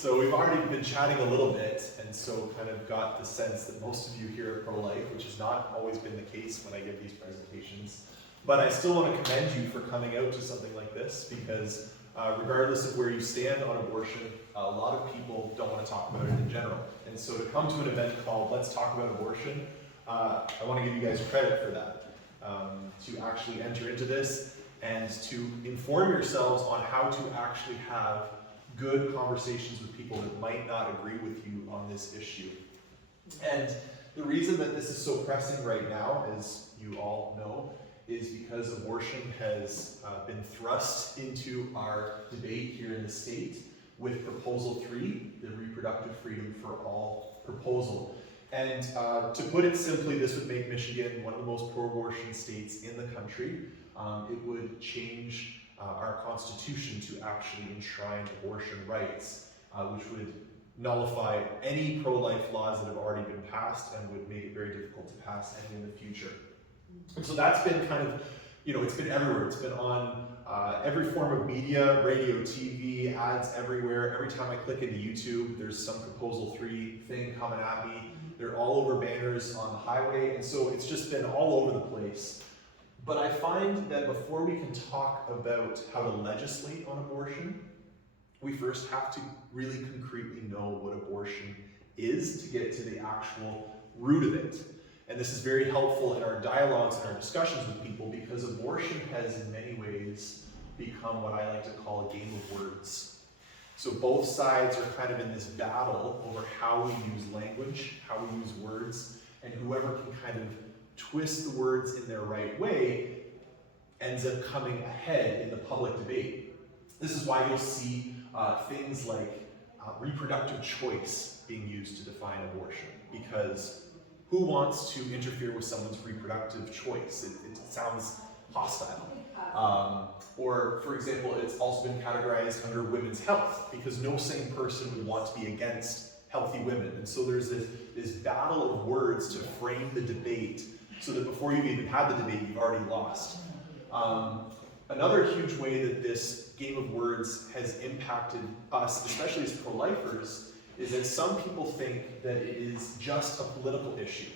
So we've already been chatting a little bit, and so kind of got the sense that most of you here are pro-life, which has not always been the case when I give these presentations. But I still want to commend you for coming out to something like this, because regardless of where you stand on abortion, a lot of people don't want to talk about it in general. And so to come to an event called Let's Talk About Abortion, I want to give you guys credit for that, to actually enter into this and to inform yourselves on how to actually have good conversations with people that might not agree with you on this issue. And the reason that this is so pressing right now, as you all know, is because abortion has been thrust into our debate here in the state with Proposal 3, the Reproductive Freedom for All proposal. And to put it simply, this would make Michigan one of the most pro-abortion states in the country. It would change our Constitution to actually enshrine abortion rights, which would nullify any pro-life laws that have already been passed and would make it very difficult to pass any in the future. And so that's been kind of, it's been everywhere. It's been on every form of media, radio, TV, ads everywhere. Every time I click into YouTube, there's some Proposal 3 thing coming at me. They're all over banners on the highway, and so it's just been all over the place. But I find that before we can talk about how to legislate on abortion, we first have to really concretely know what abortion is to get to the actual root of it. And this is very helpful in our dialogues and our discussions with people, because abortion has in many ways become what I like to call a game of words. So both sides are kind of in this battle over how we use language, how we use words, and whoever can kind of twist the words in their right way ends up coming ahead in the public debate. This is why you'll see things like reproductive choice being used to define abortion, because who wants to interfere with someone's reproductive choice? It sounds hostile. Or, for example, it's also been categorized under women's health, because no sane person would want to be against healthy women. And so there's this battle of words to frame the debate so that before you've even had the debate, you've already lost. Another huge way that this game of words has impacted us, especially as pro-lifers, is that some people think that it is just a political issue.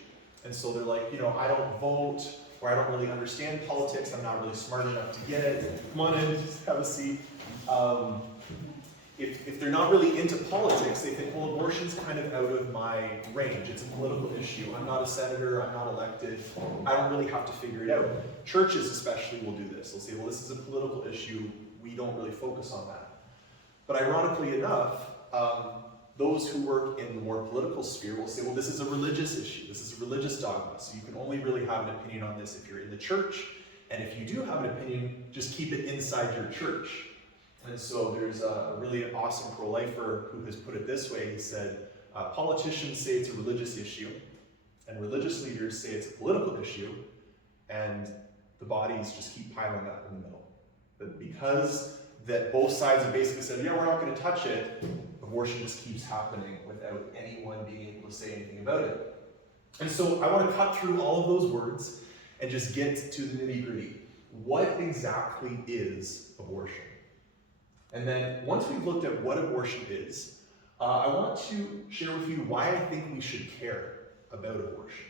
And so they're like, I don't vote, or I don't really understand politics, I'm not really smart enough to get it. Come on in, just have a seat. If they're not really into politics, they think, well, abortion's kind of out of my range. It's a political issue. I'm not a senator, I'm not elected. I don't really have to figure it out. Churches especially will do this. They'll say, well, this is a political issue. We don't really focus on that. But ironically enough, those who work in the more political sphere will say, well, this is a religious issue. This is a religious dogma. So you can only really have an opinion on this if you're in the church. And if you do have an opinion, just keep it inside your church. And so there's a really awesome pro-lifer who has put it this way. He said, politicians say it's a religious issue, and religious leaders say it's a political issue, and the bodies just keep piling up in the middle. But because that both sides have basically said, yeah, we're not going to touch it, abortion just keeps happening without anyone being able to say anything about it. And so I want to cut through all of those words and just get to the nitty-gritty. What exactly is abortion? And then once we've looked at what abortion is, I want to share with you why I think we should care about abortion.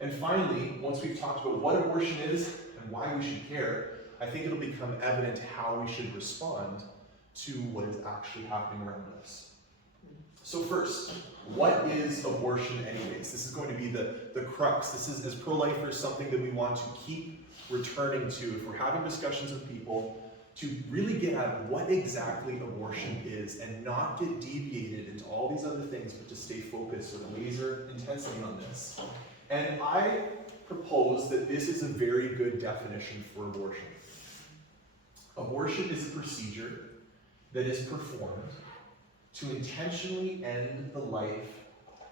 And finally, once we've talked about what abortion is and why we should care, I think it'll become evident how we should respond to what is actually happening around us. So first, what is abortion anyways? This is going to be the crux. This is, as pro-lifers, something that we want to keep returning to if we're having discussions with people, to really get at what exactly abortion is and not get deviated into all these other things, but to stay focused with laser intensity on this. And I propose that this is a very good definition for abortion. Abortion is a procedure that is performed to intentionally end the life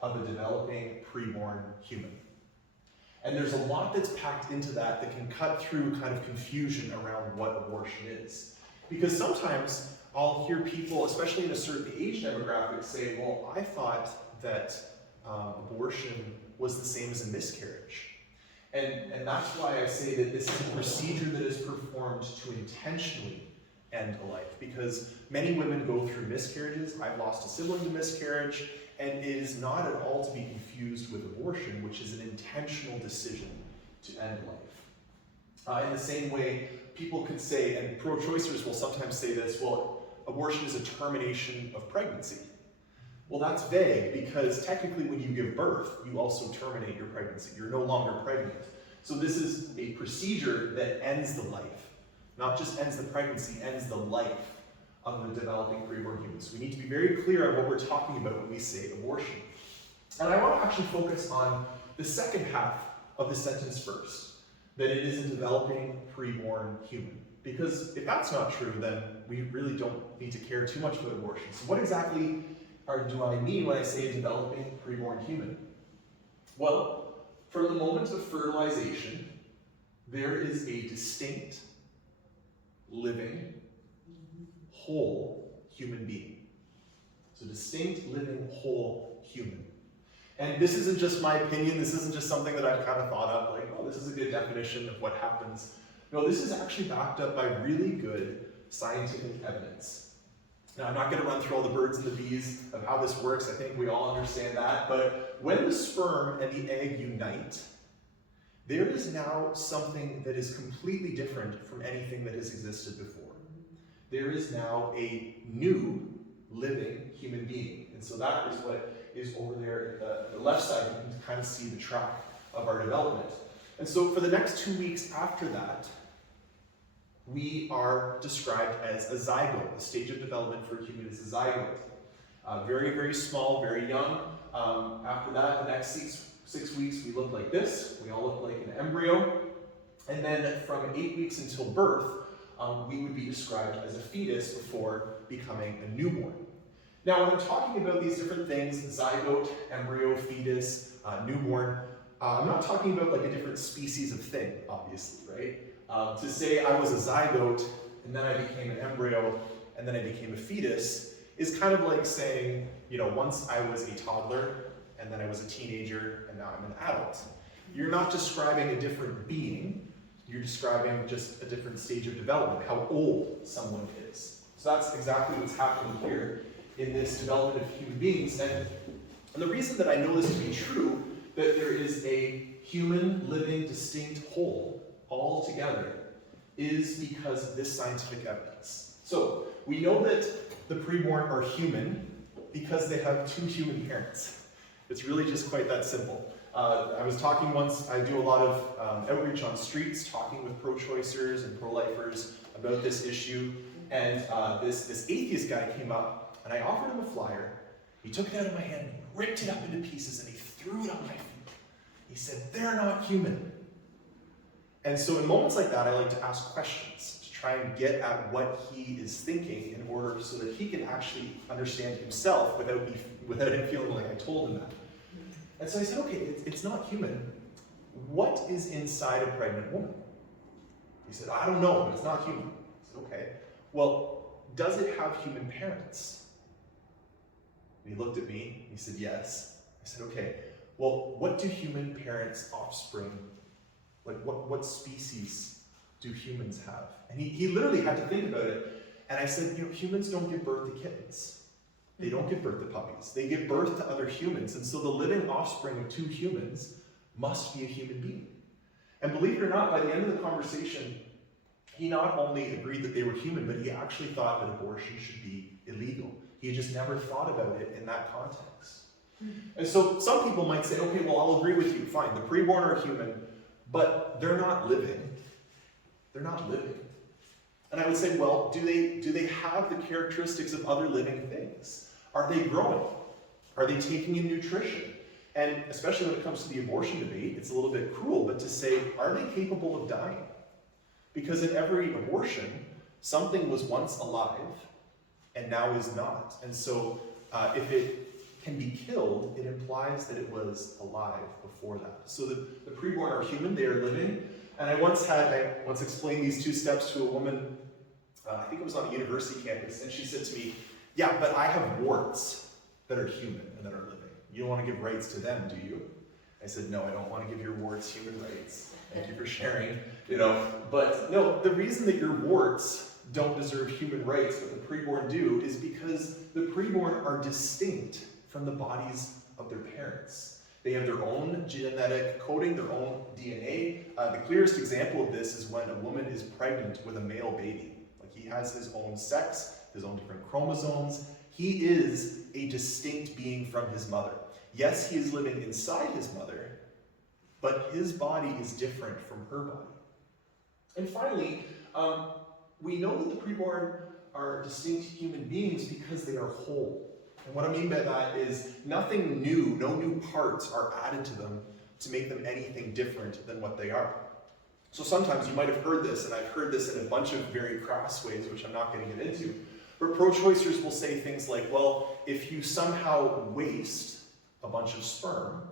of a developing preborn human. And there's a lot that's packed into that that can cut through kind of confusion around what abortion is. Because sometimes I'll hear people, especially in a certain age demographic, say, well, I thought that abortion was the same as a miscarriage. And that's why I say that this is a procedure that is performed to intentionally end a life, because many women go through miscarriages. I've lost a sibling to miscarriage, and it is not at all to be confused with abortion, which is an intentional decision to end life. In the same way, people could say, and pro-choicers will sometimes say this, well, abortion is a termination of pregnancy. Well, that's vague, because technically when you give birth, you also terminate your pregnancy. You're no longer pregnant. So this is a procedure that ends the life, not just ends the pregnancy, ends the life of the developing preborn humans. We need to be very clear on what we're talking about when we say abortion. And I want to actually focus on the second half of the sentence first, that it is a developing preborn human. Because if that's not true, then we really don't need to care too much about abortion. So what exactly do I mean when I say a developing preborn human? Well, from the moment of fertilization, there is a distinct, living, whole human being. So distinct, living, whole human. And this isn't just my opinion, this isn't just something that I've kind of thought up, like, oh, this is a good definition of what happens. No, this is actually backed up by really good scientific evidence. Now, I'm not going to run through all the birds and the bees of how this works, I think we all understand that, but when the sperm and the egg unite, there is now something that is completely different from anything that has existed before. There is now a new living human being. And so that is what is over there at the left side. You can kind of see the track of our development. And so for the next 2 weeks after that, we are described as a zygote. The stage of development for a human is a zygote. Very, very small, very young. After that, the next 6 weeks, we look like this. We all look like an embryo. And then from 8 weeks until birth, we would be described as a fetus before becoming a newborn. Now, when I'm talking about these different things, zygote, embryo, fetus, newborn, I'm not talking about like a different species of thing, obviously, right? To say I was a zygote, and then I became an embryo, and then I became a fetus, is kind of like saying, you know, once I was a toddler, and then I was a teenager, and now I'm an adult. You're not describing a different being, you're describing just a different stage of development, how old someone is. So that's exactly what's happening here in this development of human beings. And the reason that I know this to be true, that there is a human, living, distinct whole all together, is because of this scientific evidence. So we know that the preborn are human because they have two human parents. It's really just quite that simple. I was talking once, I do a lot of outreach on streets, talking with pro-choicers and pro-lifers about this issue, and this atheist guy came up, and I offered him a flyer. He took it out of my hand, and ripped it up into pieces, and he threw it on my feet. He said, "They're not human." And so in moments like that, I like to ask questions to try and get at what he is thinking in order so that he can actually understand himself without him feeling like I told him that. And so I said, okay, it's not human. What is inside a pregnant woman? He said, I don't know, but it's not human. I said, okay. Well, does it have human parents? And he looked at me, he said, yes. I said, okay, well, what do human parents' offspring, like what species do humans have? And he literally had to think about it. And I said, you know, humans don't give birth to kittens. They don't give birth to puppies. They give birth to other humans. And so the living offspring of two humans must be a human being. And believe it or not, by the end of the conversation, he not only agreed that they were human, but he actually thought that abortion should be illegal. He had just never thought about it in that context. And so some people might say, okay, well, I'll agree with you, fine, the preborn are human, but they're not living. They're not living. And I would say, well, do they have the characteristics of other living things? Are they growing? Are they taking in nutrition? And especially when it comes to the abortion debate, it's a little bit cruel, but to say, are they capable of dying? Because in every abortion, something was once alive and now is not. And so if it can be killed, it implies that it was alive before that. So the preborn are human, they are living. And I once explained these two steps to a woman, I think it was on a university campus, and she said to me, yeah, but I have warts that are human and that are living. You don't want to give rights to them, do you? I said, no, I don't want to give your warts human rights. Thank you for sharing, you know. But no, the reason that your warts don't deserve human rights, but the preborn do, is because the preborn are distinct from the bodies of their parents. They have their own genetic coding, their own DNA. The clearest example of this is when a woman is pregnant with a male baby. Like, he has his own sex, his own different chromosomes. He is a distinct being from his mother. Yes, he is living inside his mother, but his body is different from her body. And finally, we know that the preborn are distinct human beings because they are whole. And what I mean by that is nothing new, no new parts are added to them to make them anything different than what they are. So sometimes you might have heard this, and I've heard this in a bunch of very crass ways, which I'm not going to get into, but pro-choicers will say things like, well, if you somehow waste a bunch of sperm,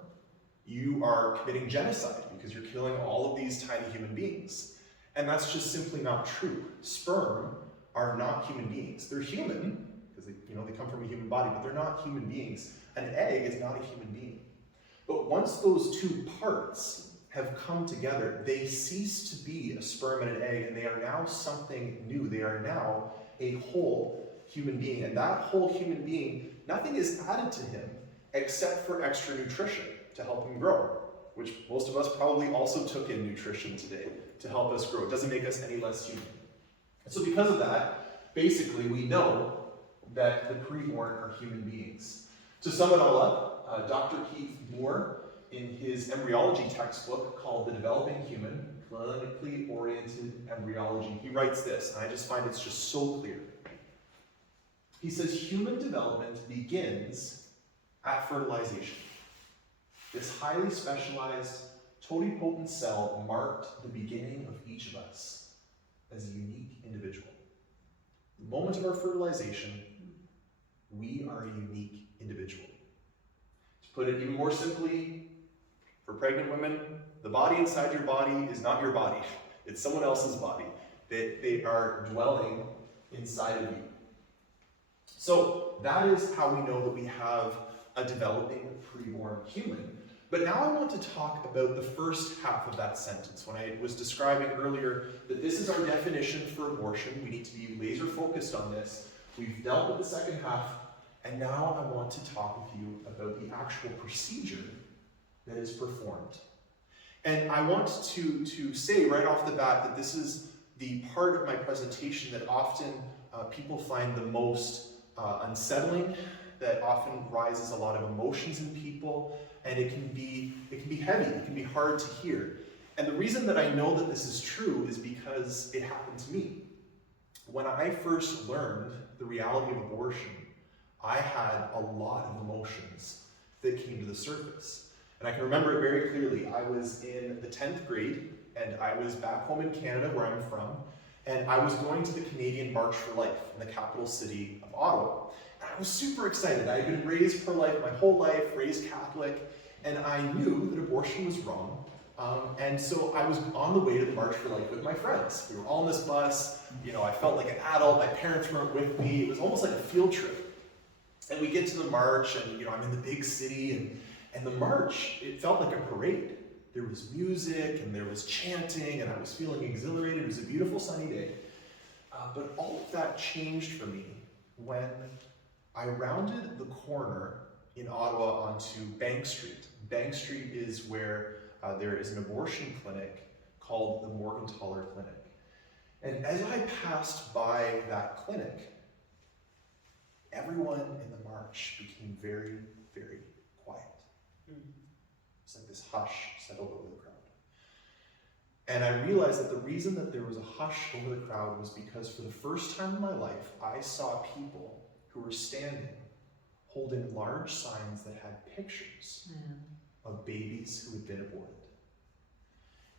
you are committing genocide because you're killing all of these tiny human beings. And that's just simply not true. Sperm are not human beings. They're human, because they come from a human body, but they're not human beings. An egg is not a human being. But once those two parts have come together, they cease to be a sperm and an egg, and they are now something new. They are now a whole human being. And that whole human being, nothing is added to him except for extra nutrition to help him grow, which most of us probably also took in nutrition today to help us grow. It doesn't make us any less human. So because of that, basically we know that the preborn are human beings. To sum it all up, Dr. Keith Moore, in his embryology textbook called The Developing Human, Clinically Oriented Embryology, he writes this, and I just find it's just so clear. He says, human development begins at fertilization. This highly specialized, totipotent cell marked the beginning of each of us as a unique individual. The moment of our fertilization, we are a unique individual. To put it even more simply, for pregnant women, the body inside your body is not your body. It's someone else's body. They are dwelling inside of you. So that is how we know that we have a developing preborn human. But now I want to talk about the first half of that sentence. When I was describing earlier that this is our definition for abortion, we need to be laser focused on this. We've dealt with the second half, and now I want to talk with you about the actual procedure that is performed. And I want to say right off the bat that this is the part of my presentation that often people find the most unsettling, that often rises a lot of emotions in people, and it can be heavy, it can be hard to hear. And the reason that I know that this is true is because it happened to me. When I first learned the reality of abortion, I had a lot of emotions that came to the surface. And I can remember it very clearly. I was in the 10th grade, and I was back home in Canada, where I'm from, and I was going to the Canadian March for Life in the capital city of Ottawa. And I was super excited. I had been raised pro-life my whole life, raised Catholic, and I knew that abortion was wrong. And so I was on the way to the March for Life with my friends. We were all on this bus. I felt like an adult. My parents weren't with me. It was almost like a field trip. And we get to the march, and I'm in the big city, and the march, it felt like a parade. There was music, and there was chanting, and I was feeling exhilarated. It was a beautiful sunny day. But all of that changed for me when I rounded the corner in Ottawa onto Bank Street. Bank Street is where there is an abortion clinic called the Morgentaler Clinic. And as I passed by that clinic, everyone in the march became very, very quiet. It's like this hush settled over the crowd. And I realized that the reason that there was a hush over the crowd was because for the first time in my life, I saw people who were standing holding large signs that had pictures of babies who had been aborted.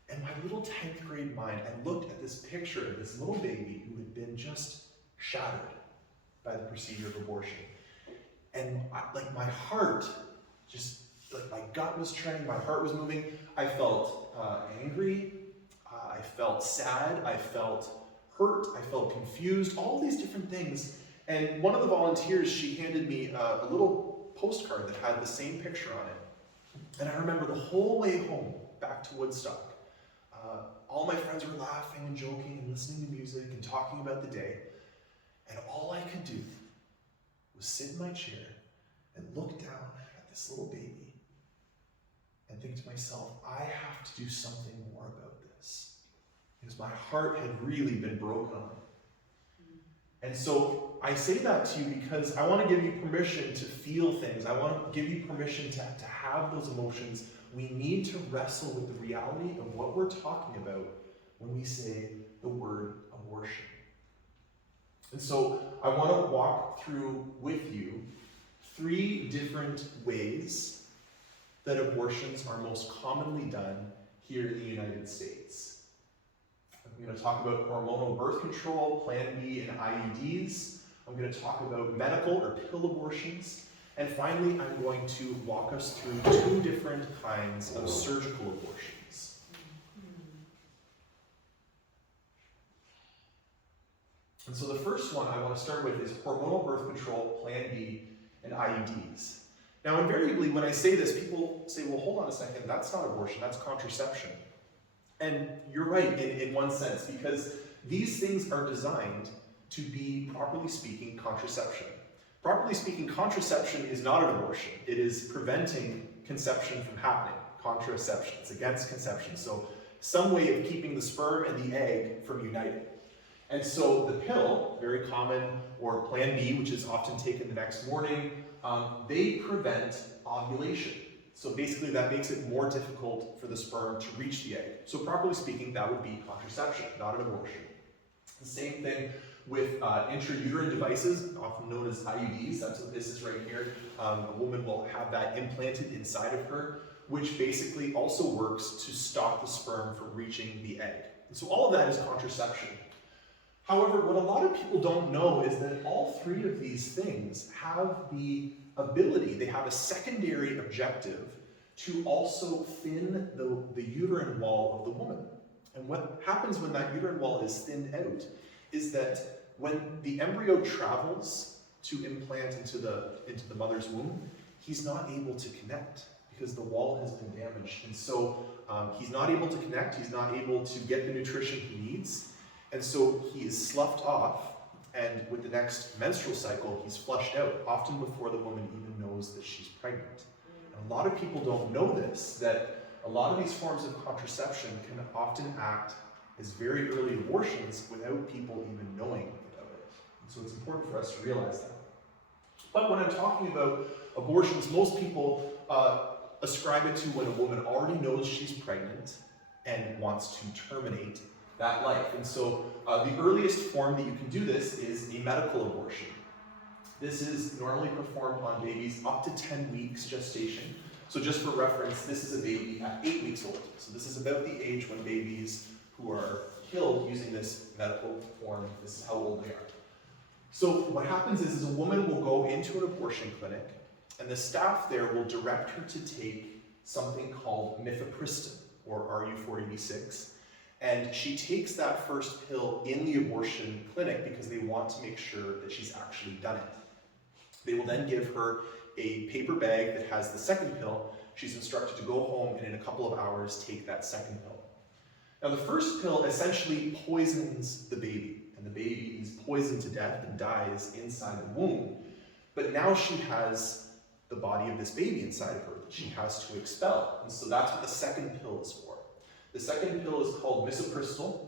And my little 10th grade mind, I looked at this picture of this little baby who had been just shattered by the procedure of abortion. And my heart my gut was churning, my heart was moving. I felt angry, I felt sad, I felt hurt, I felt confused, all these different things. And one of the volunteers, she handed me a little postcard that had the same picture on it. And I remember the whole way home, back to Woodstock, all my friends were laughing and joking and listening to music and talking about the day. And all I could do was sit in my chair and look down at this little baby and think to myself, I have to do something more about this. Because my heart had really been broken on. And so I say that to you because I want to give you permission to feel things. I want to give you permission to have those emotions. We need to wrestle with the reality of what we're talking about when we say the word abortion. And so I want to walk through with you 3 different ways that abortions are most commonly done here in the United States. I'm going to talk about hormonal birth control, Plan B, and IUDs. I'm going to talk about medical or pill abortions. And finally, I'm going to walk us through 2 different kinds of surgical abortions. And so the first one I want to start with is hormonal birth control, Plan B, and IUDs. Now, invariably, when I say this, people say, well, hold on a second, that's not abortion, that's contraception. And you're right in one sense, because these things are designed to be, properly speaking, contraception. Properly speaking, contraception is not an abortion. It is preventing conception from happening. Contraception, it's against conception. So some way of keeping the sperm and the egg from uniting. And so the pill, very common, or Plan B, which is often taken the next morning, they prevent ovulation. So basically that makes it more difficult for the sperm to reach the egg. So properly speaking, that would be contraception, not an abortion. The same thing with intrauterine devices, often known as IUDs. That's what this is right here. A woman will have that implanted inside of her, which basically also works to stop the sperm from reaching the egg. And so all of that is contraception. However, what a lot of people don't know is that all 3 of these things have the ability, they have a secondary objective to also thin the uterine wall of the woman. And what happens when that uterine wall is thinned out is that when the embryo travels to implant into the mother's womb, he's not able to connect because the wall has been damaged. And so he's not able to connect, he's not able to get the nutrition he needs, and so he is sloughed off. And with the next menstrual cycle, he's flushed out, often before the woman even knows that she's pregnant. And a lot of people don't know this, that a lot of these forms of contraception can often act as very early abortions without people even knowing about it. And so it's important for us to realize that. But when I'm talking about abortions, most people ascribe it to when a woman already knows she's pregnant and wants to terminate that life. And so the earliest form that you can do this is a medical abortion. This is normally performed on babies up to 10 weeks gestation. So just for reference, this is a baby at 8 weeks old. So this is about the age when babies who are killed using this medical form, this is how old they are. So what happens is a woman will go into an abortion clinic, and the staff there will direct her to take something called mifepristone, or RU486. And she takes that first pill in the abortion clinic because they want to make sure that she's actually done it. They will then give her a paper bag that has the second pill. She's instructed to go home and in a couple of hours take that second pill. Now the first pill essentially poisons the baby, and the baby is poisoned to death and dies inside the womb. But now she has the body of this baby inside of her that she has to expel. And so that's what the second pill is for. The second pill is called misoprostol.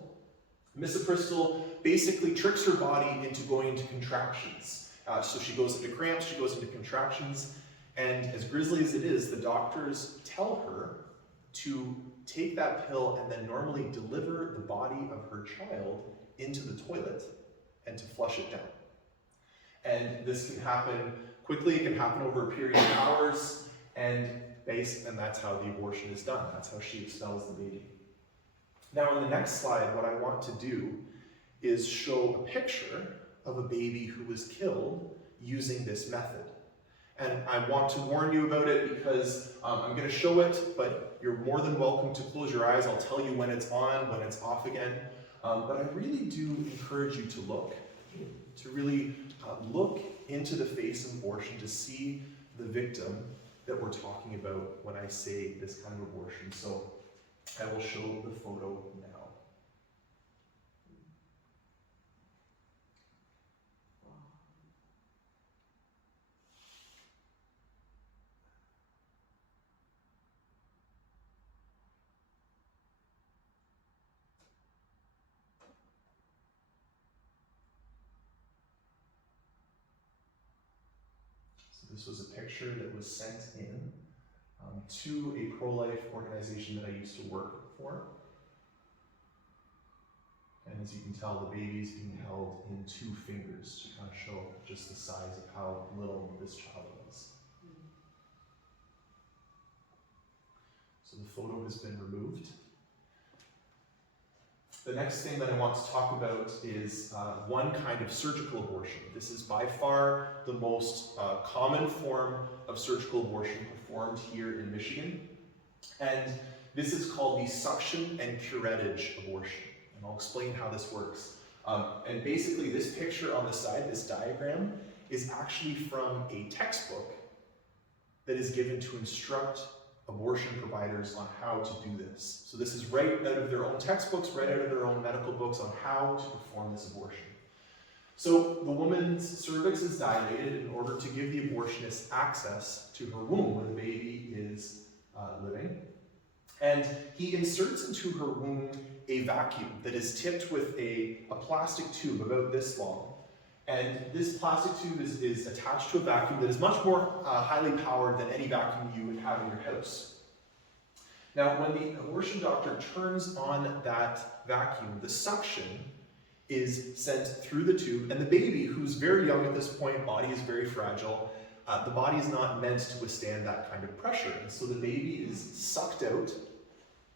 Misoprostol basically tricks her body into going into contractions. So she goes into cramps, she goes into contractions, and as grisly as it is, the doctors tell her to take that pill and then normally deliver the body of her child into the toilet and to flush it down. And this can happen quickly, it can happen over a period of hours, and that's how the abortion is done. That's how she expels the baby. Now in the next slide, what I want to do is show a picture of a baby who was killed using this method. And I want to warn you about it because I'm going to show it, but you're more than welcome to close your eyes. I'll tell you when it's on, when it's off again. But I really do encourage you to look, look into the face of abortion to see the victim that we're talking about when I say this kind of abortion. So I will show the photo now. So this was a picture that was sent in to a pro-life organization that I used to work for. And as you can tell, the baby is being held in 2 fingers to kind of show just the size of how little this child was. So the photo has been removed. The next thing that I want to talk about is one kind of surgical abortion. This is by far the most common form of surgical abortion performed here in Michigan. And this is called the suction and curettage abortion. And I'll explain how this works. And basically this picture on the side, this diagram, is actually from a textbook that is given to instruct abortion providers on how to do this. So this is right out of their own textbooks, right out of their own medical books on how to perform this abortion. So the woman's cervix is dilated in order to give the abortionist access to her womb where the baby is living. And he inserts into her womb a vacuum that is tipped with a plastic tube about this long. And this plastic tube is attached to a vacuum that is much more highly powered than any vacuum you would have in your house. Now, when the abortion doctor turns on that vacuum, the suction is sent through the tube, and the baby, who's very young at this point, body is very fragile, the body is not meant to withstand that kind of pressure. And so the baby is sucked out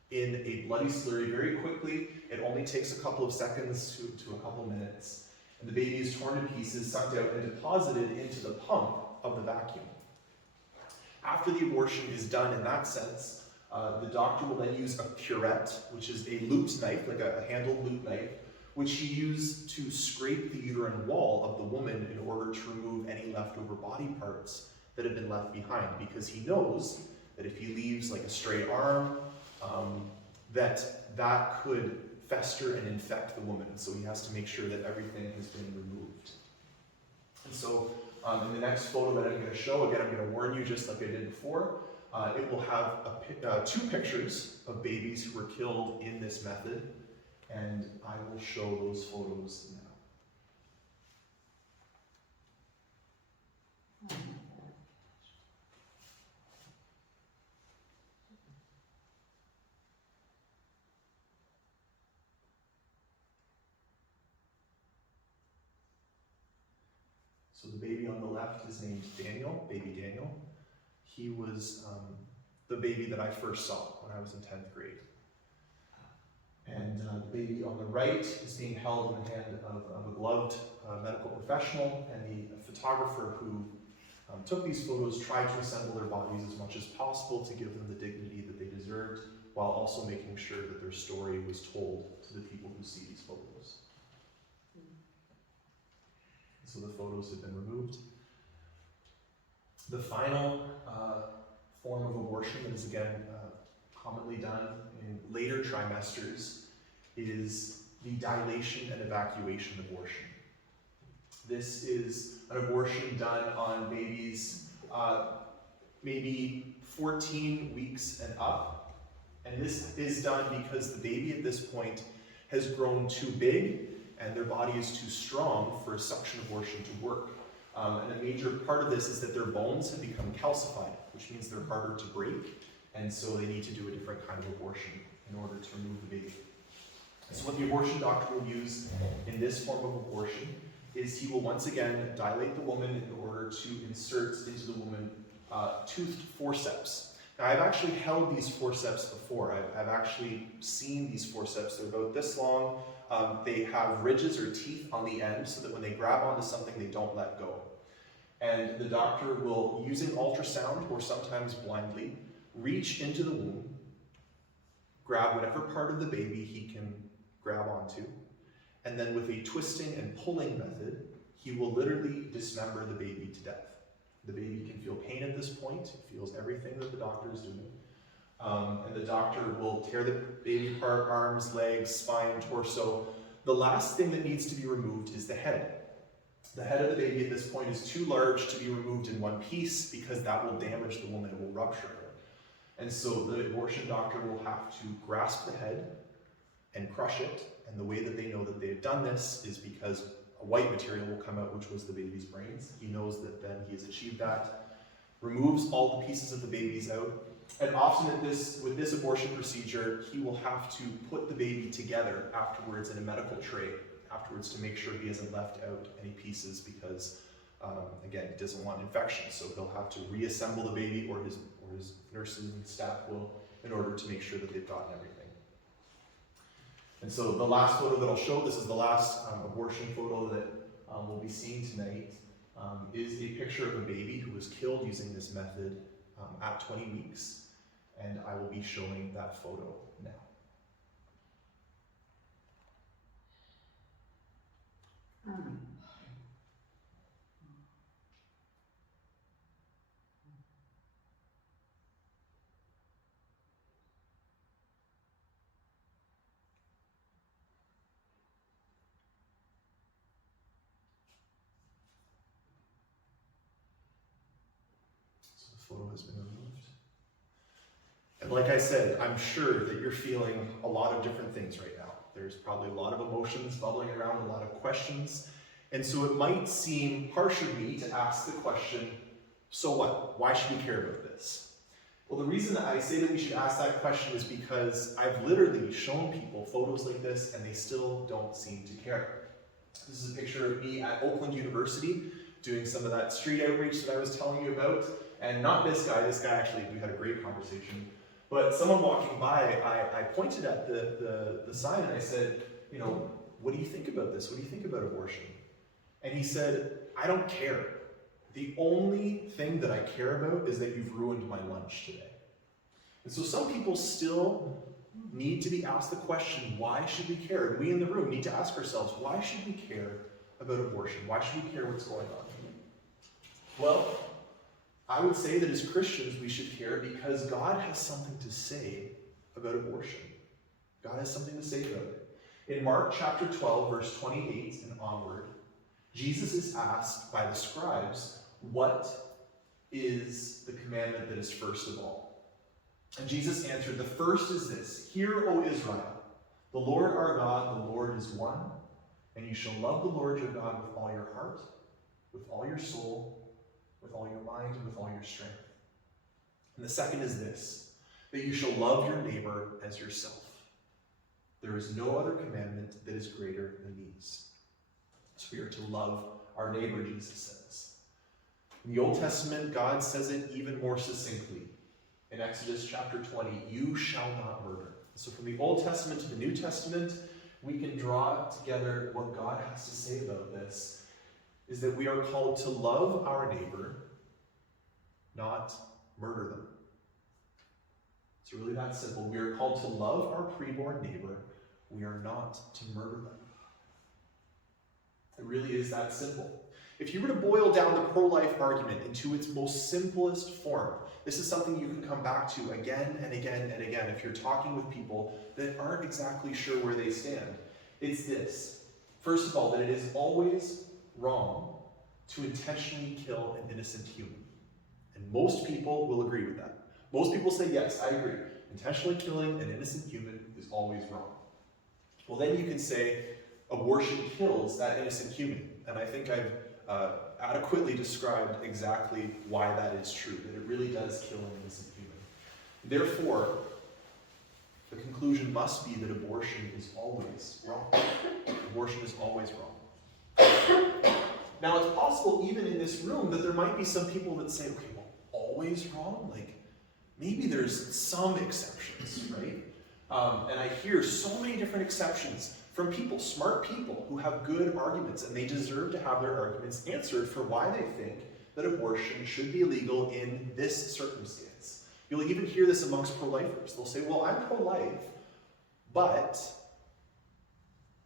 in a bloody slurry very quickly. It only takes a couple of seconds to a couple of minutes. And the baby is torn to pieces, sucked out, and deposited into the pump of the vacuum. After the abortion is done in that sense, the doctor will then use a curette, which is a looped knife, like a handled loop knife, which he used to scrape the uterine wall of the woman in order to remove any leftover body parts that have been left behind, because he knows that if he leaves like a stray arm, that could fester and infect the woman. So he has to make sure that everything has been removed. And so in the next photo that I'm going to show, again, I'm going to warn you just like I did before, it will have 2 pictures of babies who were killed in this method, and I will show those photos now. So the baby on the left is named Daniel, baby Daniel. He was the baby that I first saw when I was in 10th grade. And the baby on the right is being held in the hand of a gloved medical professional, and the photographer who took these photos tried to assemble their bodies as much as possible to give them the dignity that they deserved, while also making sure that their story was told to the people who see these photos. So the photos have been removed. The final form of abortion that is again commonly done in later trimesters is the dilation and evacuation abortion. This is an abortion done on babies maybe 14 weeks and up. And this is done because the baby at this point has grown too big and their body is too strong for a suction abortion to work. And a major part of this is that their bones have become calcified, which means they're harder to break, and so they need to do a different kind of abortion in order to remove the baby. So what the abortion doctor will use in this form of abortion is he will once again dilate the woman in order to insert into the woman toothed forceps. Now, I've actually held these forceps before. I've actually seen these forceps. They're about this long. They have ridges or teeth on the end so that when they grab onto something, they don't let go. And the doctor will, using ultrasound or sometimes blindly, reach into the womb, grab whatever part of the baby he can grab onto, and then with a twisting and pulling method, he will literally dismember the baby to death. The baby can feel pain at this point, it feels everything that the doctor is doing, and the doctor will tear the baby apart, arms, legs, spine, torso. The last thing that needs to be removed is the head. The head of the baby at this point is too large to be removed in one piece because that will damage the woman, it will rupture her. And so the abortion doctor will have to grasp the head and crush it, and the way that they know that they've done this is because a white material will come out, which was the baby's brains. He knows that then he has achieved that, removes all the pieces of the babies out, and often with this abortion procedure, he will have to put the baby together afterwards in a medical tray afterwards to make sure he hasn't left out any pieces because, again, he doesn't want infection. So he'll have to reassemble the baby, or his nurses and staff will, in order to make sure that they've gotten everything. And so the last photo that I'll show, this is the last abortion photo that we'll be seeing tonight, is a picture of a baby who was killed using this method at 20 weeks. And I will be showing that photo now. So the photo has been removed. And like I said, I'm sure that you're feeling a lot of different things right now. There's probably a lot of emotions bubbling around, a lot of questions. And so it might seem harsh of me to ask the question, so what? Why should we care about this? Well, the reason that I say that we should ask that question is because I've literally shown people photos like this and they still don't seem to care. This is a picture of me at Oakland University doing some of that street outreach that I was telling you about. And not this guy actually, we had a great conversation. But someone walking by, I pointed at the sign and I said, what do you think about this? What do you think about abortion? And he said, I don't care. The only thing that I care about is that you've ruined my lunch today. And so some people still need to be asked the question, why should we care? And we in the room need to ask ourselves, why should we care about abortion? Why should we care what's going on? Well, I would say that as Christians we should care because God has something to say about abortion. God has something to say about it. In Mark chapter 12, verse 28 and onward, Jesus is asked by the scribes, what is the commandment that is first of all? And Jesus answered, the first is this, hear, O Israel, the Lord our God, the Lord is one, and you shall love the Lord your God with all your heart, with all your soul, with all your mind, and with all your strength. And the second is this, that you shall love your neighbor as yourself. There is no other commandment that is greater than these. So we are to love our neighbor, Jesus says. In the Old Testament, God says it even more succinctly. In Exodus chapter 20, you shall not murder. So from the Old Testament to the New Testament, we can draw together what God has to say about this, is that we are called to love our neighbor, not murder them. It's really that simple. We are called to love our preborn neighbor. We are not to murder them. It really is that simple. If you were to boil down the pro-life argument into its most simplest form, this is something you can come back to again and again and again if you're talking with people that aren't exactly sure where they stand. It's this. First of all, that it is always wrong to intentionally kill an innocent human. And most people will agree with that. Most people say, yes, I agree. Intentionally killing an innocent human is always wrong. Well, then you can say abortion kills that innocent human. And I think I've adequately described exactly why that is true, that it really does kill an innocent human. Therefore, the conclusion must be that abortion is always wrong. Abortion is always wrong. Now, it's possible even in this room that there might be some people that say, okay, well, always wrong? Like, maybe there's some exceptions, right? And I hear so many different exceptions from people, smart people, who have good arguments, and they deserve to have their arguments answered for why they think that abortion should be illegal in this circumstance. You'll even hear this amongst pro-lifers. They'll say, well, I'm pro-life, but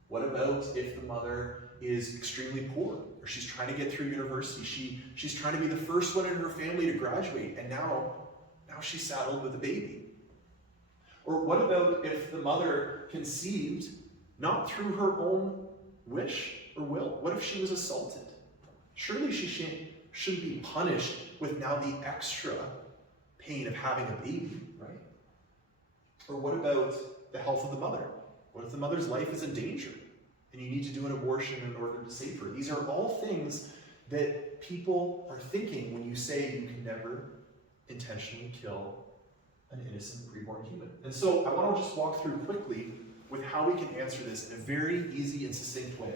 what about if the mother is extremely poor, or she's trying to get through university, she's trying to be the first one in her family to graduate, and now she's saddled with a baby. Or what about if the mother conceived not through her own wish or will? What if she was assaulted? Surely she shouldn't be punished with now the extra pain of having a baby, right? Or what about the health of the mother? What if the mother's life is in danger and you need to do an abortion in order to save her? These are all things that people are thinking when you say you can never intentionally kill an innocent preborn human. And so I want to just walk through quickly with how we can answer this in a very easy and succinct way.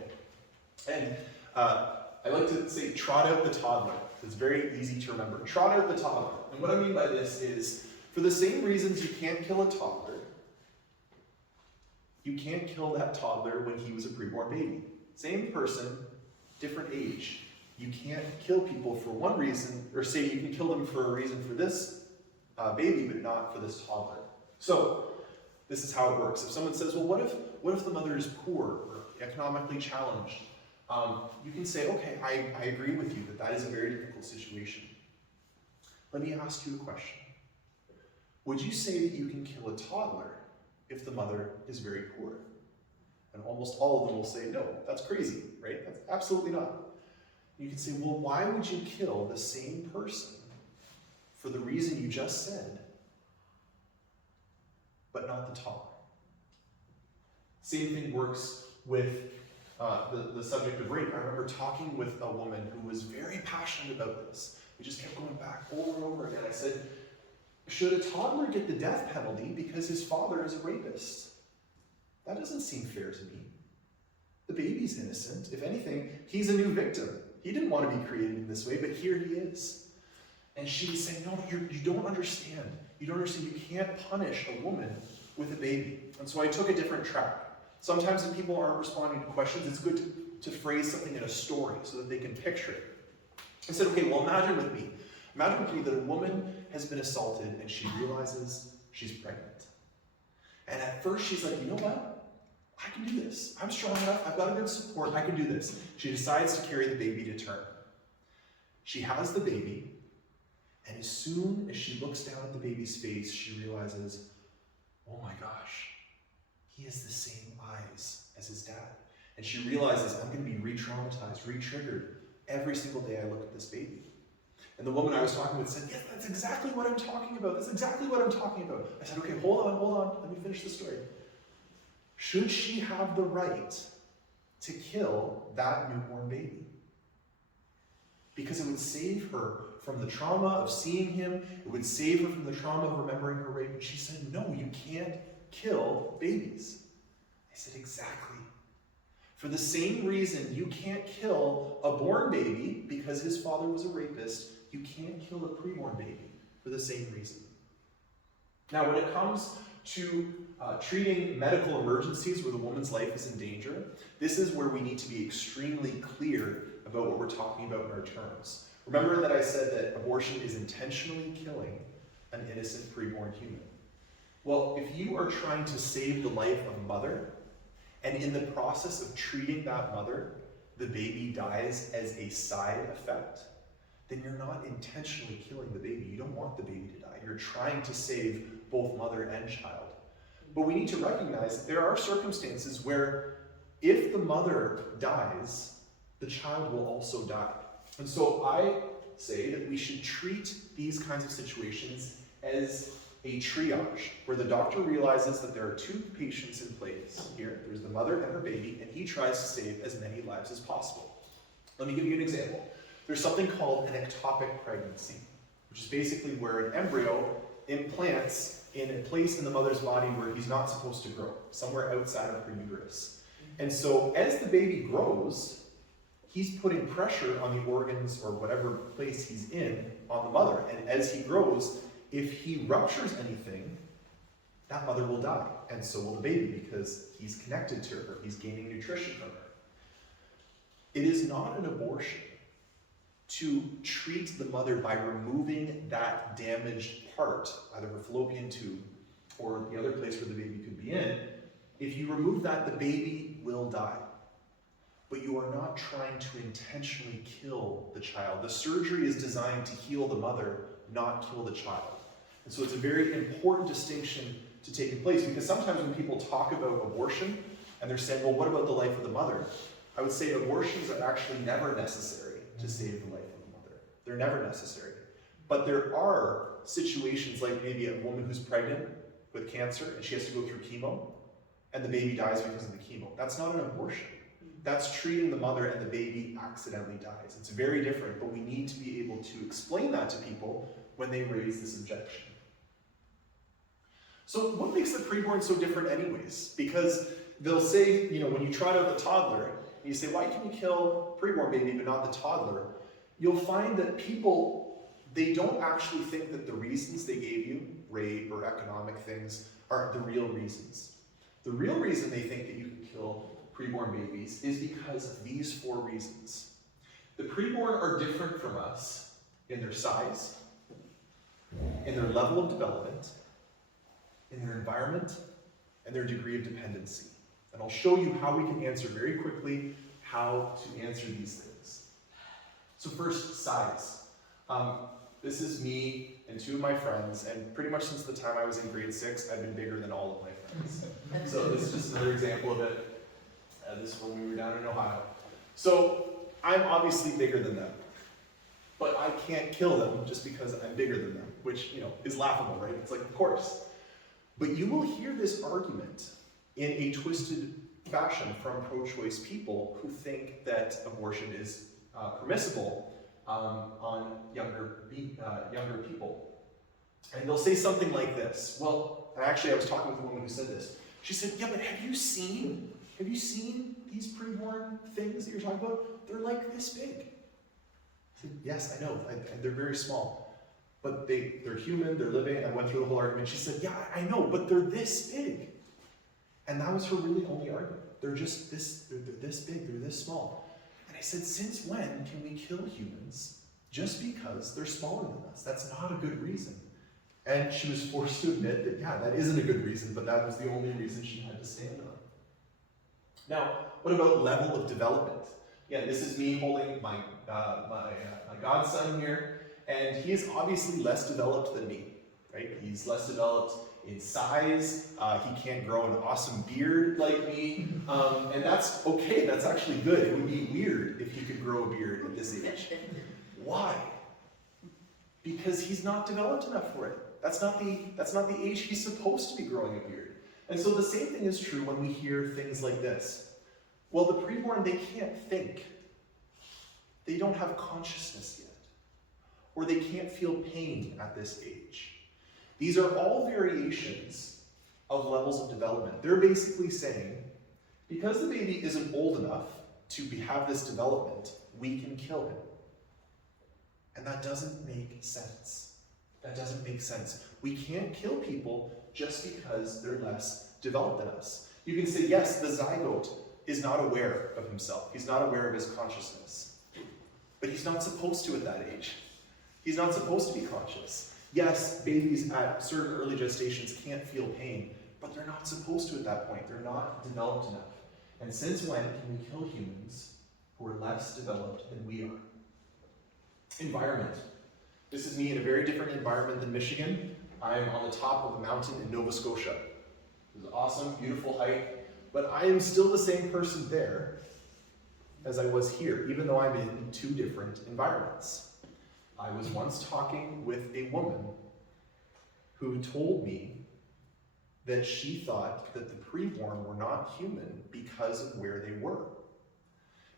And I like to say, trot out the toddler. It's very easy to remember. Trot out the toddler. And what I mean by this is, for the same reasons you can't kill a toddler, you can't kill that toddler when he was a preborn baby. Same person, different age. You can't kill people for one reason, or say you can kill them for a reason for this baby, but not for this toddler. So, this is how it works. If someone says, well, what if the mother is poor or economically challenged? You can say, okay, I agree with you that is a very difficult situation. Let me ask you a question. Would you say that you can kill a toddler if the mother is very poor? And almost all of them will say, no, that's crazy, right? That's absolutely not. You can say, well, why would you kill the same person for the reason you just said, but not the toddler? Same thing works with the subject of rape. I remember talking with a woman who was very passionate about this. We just kept going back over and over again. I said, should a toddler get the death penalty because his father is a rapist? That doesn't seem fair to me. The baby's innocent. If anything, he's a new victim. He didn't want to be created in this way, but here he is. And she was saying, no, you don't understand. You don't understand. You can't punish a woman with a baby. And so I took a different track. Sometimes when people aren't responding to questions, it's good to phrase something in a story so that they can picture it. I said, okay, well, imagine with me that a woman has been assaulted and she realizes she's pregnant. And at first she's like, you know what? I can do this. I'm strong enough. I've got a good support. I can do this. She decides to carry the baby to term. She has the baby, and as soon as she looks down at the baby's face, she realizes, oh my gosh, he has the same eyes as his dad. And she realizes, I'm going to be re-traumatized, re-triggered every single day I look at this baby. And the woman I was talking with said, yes, that's exactly what I'm talking about. That's exactly what I'm talking about. I said, okay, hold on. Let me finish the story. Should she have the right to kill that newborn baby? Because it would save her from the trauma of seeing him. It would save her from the trauma of remembering her rape. And she said, no, you can't kill babies. I said, exactly. For the same reason you can't kill a born baby because his father was a rapist, you can't kill a preborn baby for the same reason. Now, when it comes to treating medical emergencies where the woman's life is in danger, this is where we need to be extremely clear about what we're talking about in our terms. Remember that I said that abortion is intentionally killing an innocent preborn human. Well, if you are trying to save the life of a mother, and in the process of treating that mother, the baby dies as a side effect, then you're not intentionally killing the baby. You don't want the baby to die. You're trying to save both mother and child. But we need to recognize that there are circumstances where if the mother dies, the child will also die. And so I say that we should treat these kinds of situations as a triage, where the doctor realizes that there are two patients in place here. There's the mother and her baby, and he tries to save as many lives as possible. Let me give you an example. There's something called an ectopic pregnancy, which is basically where an embryo implants in a place in the mother's body where he's not supposed to grow, somewhere outside of her uterus. And so as the baby grows, he's putting pressure on the organs or whatever place he's in on the mother. And as he grows, if he ruptures anything, that mother will die, and so will the baby, because he's connected to her, he's gaining nutrition from her. It is not an abortion to treat the mother by removing that damaged part, either her fallopian tube or the other place where the baby could be in. If you remove that, the baby will die. But you are not trying to intentionally kill the child. The surgery is designed to heal the mother, not kill the child. And so it's a very important distinction to take place. Because sometimes when people talk about abortion, and they're saying, well, what about the life of the mother? I would say abortions are actually never necessary to save the life of the mother. They're never necessary. But there are situations like maybe a woman who's pregnant with cancer and she has to go through chemo, and the baby dies because of the chemo. That's not an abortion. That's treating the mother and the baby accidentally dies. It's very different, but we need to be able to explain that to people when they raise this objection. So what makes the preborn so different anyways? Because they'll say, when you trot out the toddler, and you say, why can you kill preborn baby but not the toddler? You'll find that people, they don't actually think that the reasons they gave you, rape or economic things, are the real reasons. The real reason they think that you can kill preborn babies is because of these 4 reasons. The preborn are different from us in their size, in their level of development, in their environment, and their degree of dependency. And I'll show you how we can answer very quickly how to answer these things. So first, size. This is me and 2 of my friends, and pretty much since the time I was in grade 6, I've been bigger than all of my friends. So this is just another example of it. This is when we were down in Ohio. So I'm obviously bigger than them, but I can't kill them just because I'm bigger than them, which is laughable, right? It's like, of course. But you will hear this argument in a twisted fashion from pro-choice people who think that abortion is permissible on younger people. And they'll say something like this. Well, actually I was talking with a woman who said this. She said, yeah, but have you seen these preborn things that you're talking about? They're like this big. I said, yes, I know, they're very small. But they're human, they're living. I went through the whole argument. She said, yeah, I know, but they're this big. And that was her really only argument. They're just they're this big, they're this small. And I said, since when can we kill humans just because they're smaller than us? That's not a good reason. And she was forced to admit that, yeah, that isn't a good reason, but that was the only reason she had to stand on. Now, what about level of development? Yeah, this is me holding my godson here. And he is obviously less developed than me, right? He's less developed in size. He can't grow an awesome beard like me. And that's okay, that's actually good. It would be weird if he could grow a beard at this age. Why? Because he's not developed enough for it. That's not the age he's supposed to be growing a beard. And so the same thing is true when we hear things like this. Well, the preborn, they can't think. They don't have consciousness yet. Or they can't feel pain at this age. These are all variations of levels of development. They're basically saying, because the baby isn't old enough to have this development, we can kill him. And that doesn't make sense. That doesn't make sense. We can't kill people just because they're less developed than us. You can say, yes, the zygote is not aware of himself. He's not aware of his consciousness. But he's not supposed to at that age. He's not supposed to be conscious. Yes, babies at certain early gestations can't feel pain, but they're not supposed to at that point. They're not developed enough. And since when can we kill humans who are less developed than we are? Environment. This is me in a very different environment than Michigan. I'm on the top of a mountain in Nova Scotia. It's an awesome, beautiful hike, but I am still the same person there as I was here, even though I'm in 2 different environments. I was once talking with a woman who told me that she thought that the preborn were not human because of where they were.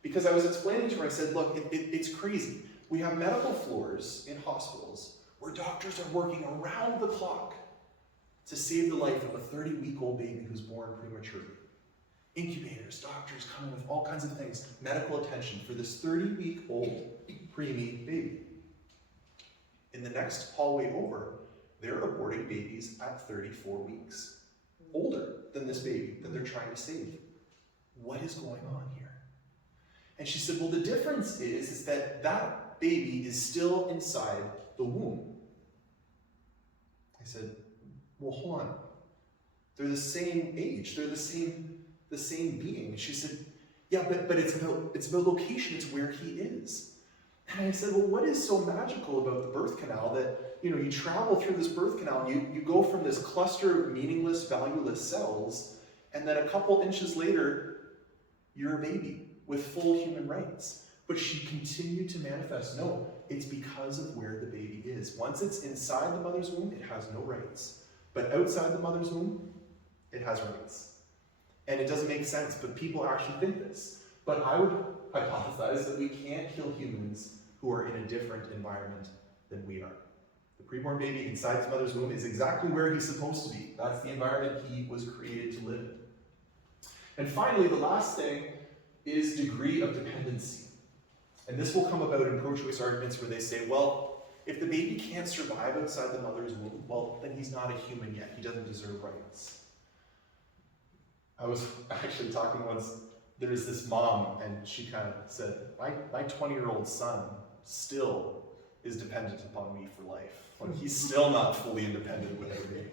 Because I was explaining to her, I said, look, it's crazy. We have medical floors in hospitals where doctors are working around the clock to save the life of a 30-week-old baby who's born prematurely. Incubators, doctors coming with all kinds of things, medical attention for this 30-week-old preemie baby. In the next hallway over, they're aborting babies at 34 weeks, older than this baby that they're trying to save. What is going on here? And she said, well, the difference is that that baby is still inside the womb. I said, well, hold on. They're the same age. They're the same being. She said, yeah, but it's about location. It's where he is. And I said, well, what is so magical about the birth canal that you travel through this birth canal, you go from this cluster of meaningless, valueless cells, and then a couple inches later, you're a baby with full human rights. But she continued to manifest, no, it's because of where the baby is. Once it's inside the mother's womb, it has no rights. But outside the mother's womb, it has rights. And it doesn't make sense, but people actually think this. But I would hypothesize that we can't heal humans who are in a different environment than we are. The preborn baby inside his mother's womb is exactly where he's supposed to be. That's the environment he was created to live in. And finally, the last thing is degree of dependency. And this will come about in pro-choice arguments where they say, well, if the baby can't survive outside the mother's womb, well, then he's not a human yet. He doesn't deserve rights. I was actually talking once, there's this mom, and she kind of said, my 20-year-old son still is dependent upon me for life. Like, he's still not fully independent without me.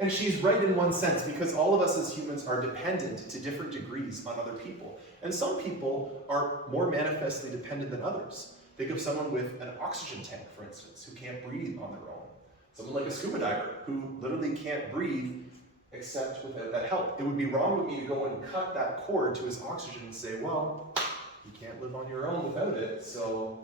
And she's right in one sense, because all of us as humans are dependent to different degrees on other people. And some people are more manifestly dependent than others. Think of someone with an oxygen tank, for instance, who can't breathe on their own. Someone like a scuba diver, who literally can't breathe except without that help. It would be wrong of me to go and cut that cord to his oxygen and say, well, you can't live on your own without it, so,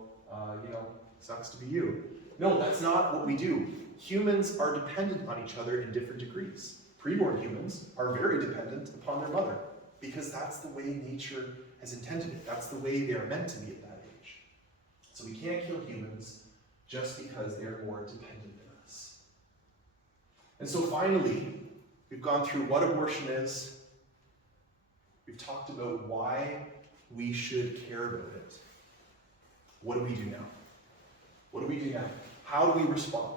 sucks to be you. No, that's not what we do. Humans are dependent on each other in different degrees. Preborn humans are very dependent upon their mother, because that's the way nature has intended it. That's the way they are meant to be at that age. So we can't kill humans just because they're more dependent than us. And so finally, we've gone through what abortion is. We've talked about why we should care about it. What do we do now? What do we do now? How do we respond?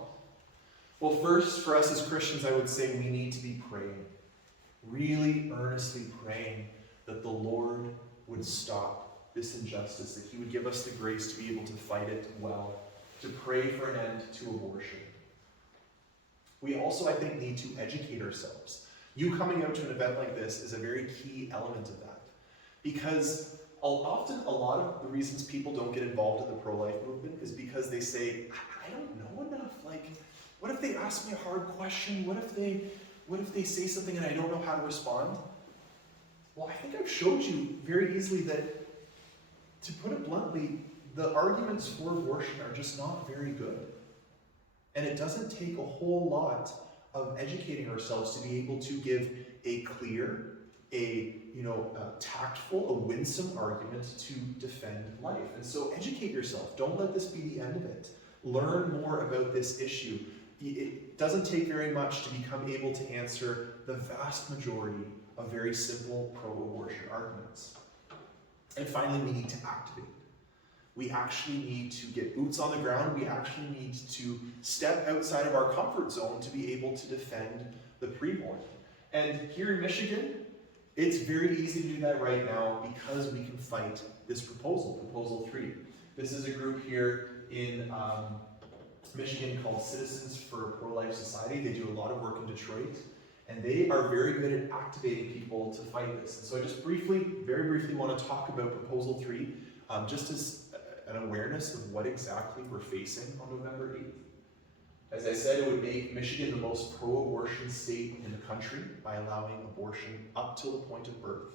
Well, first, for us as Christians, I would say we need to be praying. Really earnestly praying that the Lord would stop this injustice, that he would give us the grace to be able to fight it well, to pray for an end to abortion. We also, I think, need to educate ourselves. You coming out to an event like this is a very key element of that. Because often a lot of the reasons people don't get involved in the pro-life movement is because they say, I don't know enough. Like, what if they ask me a hard question? What if they say something and I don't know how to respond? Well, I think I've showed you very easily that, to put it bluntly, the arguments for abortion are just not very good. And it doesn't take a whole lot of educating ourselves to be able to give a clear, a tactful, a winsome argument to defend life. And so educate yourself. Don't let this be the end of it. Learn more about this issue. It doesn't take very much to become able to answer the vast majority of very simple pro-abortion arguments. And finally, we need to activate. We actually need to get boots on the ground. We actually need to step outside of our comfort zone to be able to defend the preborn. And here in Michigan, it's very easy to do that right now because we can fight this proposal, Proposal 3. This is a group here in Michigan called Citizens for a Pro-Life Society. They do a lot of work in Detroit, and they are very good at activating people to fight this. And so I just very briefly want to talk about Proposal 3, just as an awareness of what exactly we're facing on November 8th. As I said, it would make Michigan the most pro-abortion state in the country by allowing abortion up till the point of birth.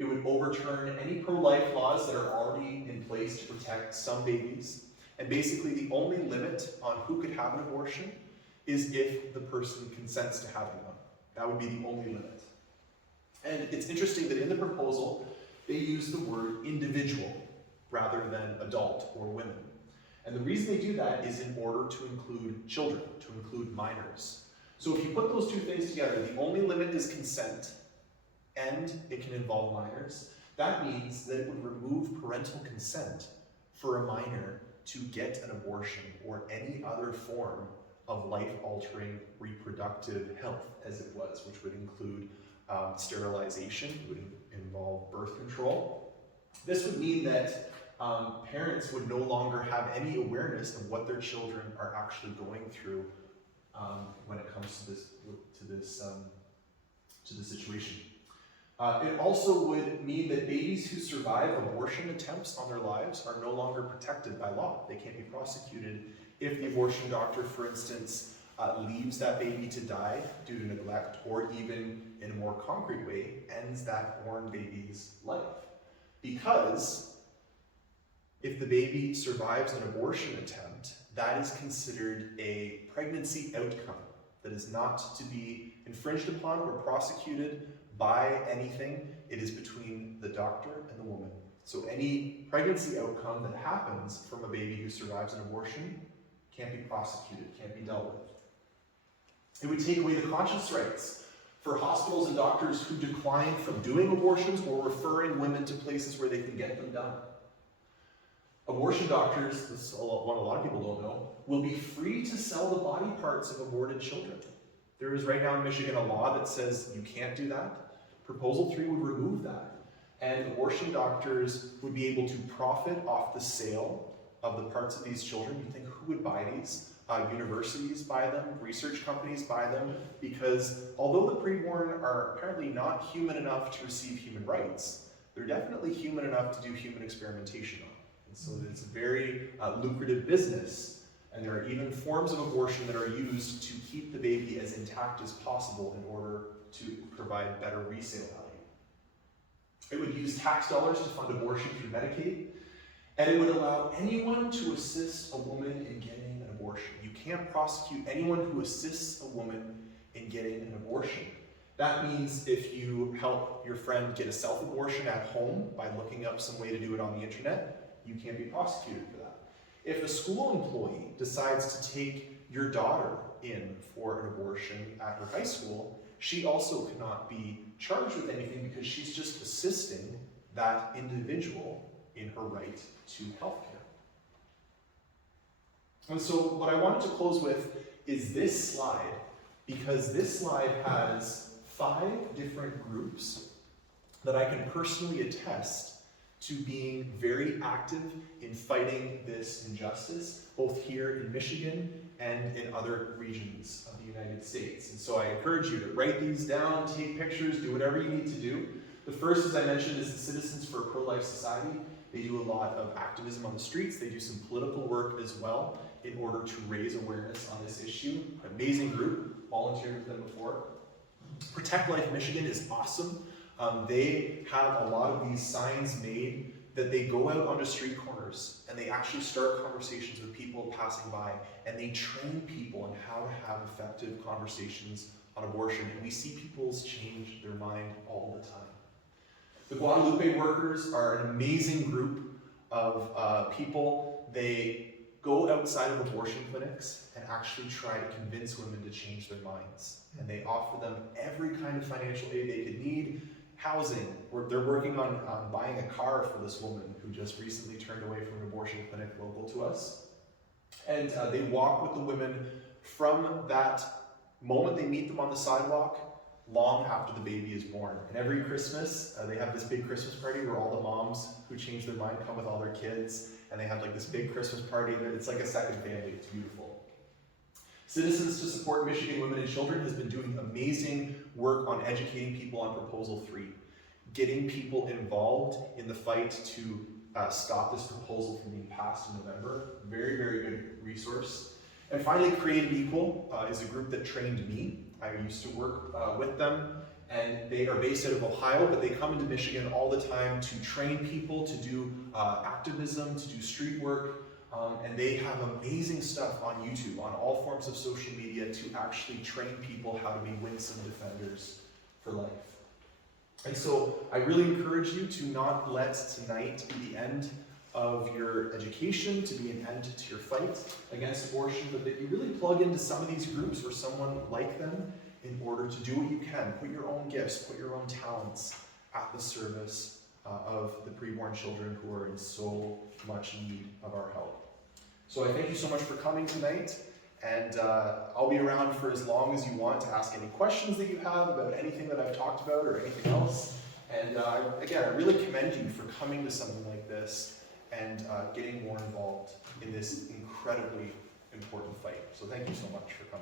It would overturn any pro-life laws that are already in place to protect some babies. And basically the only limit on who could have an abortion is if the person consents to having one. That would be the only limit. And it's interesting that in the proposal, they use the word individual rather than adult or women. And the reason they do that is in order to include children, to include minors. So if you put those two things together, the only limit is consent, and it can involve minors. That means that it would remove parental consent for a minor to get an abortion or any other form of life-altering reproductive health, as it was, which would include sterilization, it would involve birth control. This would mean that parents would no longer have any awareness of what their children are actually going through when it comes to this situation. It also would mean that babies who survive abortion attempts on their lives are no longer protected by law. They can't be prosecuted If the abortion doctor, for instance, leaves that baby to die due to neglect, or even in a more concrete way, ends that born baby's life. Because if the baby survives an abortion attempt, that is considered a pregnancy outcome that is not to be infringed upon or prosecuted by anything. It is between the doctor and the woman. So any pregnancy outcome that happens from a baby who survives an abortion can't be prosecuted, can't be dealt with. It would take away the conscience rights for hospitals and doctors who decline from doing abortions or referring women to places where they can get them done. Abortion doctors, this is what a lot of people don't know, will be free to sell the body parts of aborted children. There is right now in Michigan a law that says you can't do that. Proposal 3 would remove that. And abortion doctors would be able to profit off the sale of the parts of these children. You think, who would buy these? Universities buy them, research companies buy them, because although the preborn are apparently not human enough to receive human rights, they're definitely human enough to do human experimentation on. And so it's a very lucrative business, and there are even forms of abortion that are used to keep the baby as intact as possible in order to provide better resale value. It would use tax dollars to fund abortion through Medicaid, and it would allow anyone to assist a woman in getting an abortion. You can't prosecute anyone who assists a woman in getting an abortion. That means if you help your friend get a self-abortion at home by looking up some way to do it on the internet, you can't be prosecuted for that. If a school employee decides to take your daughter in for an abortion at her high school, she also cannot be charged with anything because she's just assisting that individual in her right to health care. And so what I wanted to close with is this slide, because this slide has 5 different groups that I can personally attest to being very active in fighting this injustice, both here in Michigan and in other regions of the United States. And so I encourage you to write these down, take pictures, do whatever you need to do. The first, as I mentioned, is the Citizens for a Pro-Life Society. They do a lot of activism on the streets. They do some political work as well in order to raise awareness on this issue. Amazing group, volunteered with them before. Protect Life Michigan is awesome. They have a lot of these signs made that they go out onto street corners and they actually start conversations with people passing by, and they train people on how to have effective conversations on abortion, and we see people change their mind all the time. The Guadalupe workers are an amazing group of people. They go outside of abortion clinics and actually try to convince women to change their minds. And they offer them every kind of financial aid they could need, housing. They're working on buying a car for this woman who just recently turned away from an abortion clinic local to us. And they walk with the women from that moment they meet them on the sidewalk long after the baby is born. And every Christmas, they have this big Christmas party where all the moms who change their mind come with all their kids, and they have like this big Christmas party. It's like a second family. It's beautiful. Citizens to Support Michigan Women and Children has been doing amazing work on educating people on Proposal 3, getting people involved in the fight to stop this proposal from being passed in November. Very, very good resource. And finally, Created Equal is a group that trained me. I used to work with them, and they are based out of Ohio, but they come into Michigan all the time to train people, to do activism, to do street work, and they have amazing stuff on YouTube, on all forms of social media, to actually train people how to be winsome defenders for life. And so I really encourage you to not let tonight be the end of your education, to be an end to your fight against abortion, but that you really plug into some of these groups or someone like them in order to do what you can. Put your own gifts, put your own talents at the service of the preborn children who are in so much need of our help. So I thank you so much for coming tonight, and I'll be around for as long as you want to ask any questions that you have about anything that I've talked about or anything else. And again, I really commend you for coming to something like this and getting more involved in this incredibly important fight. So thank you so much for coming.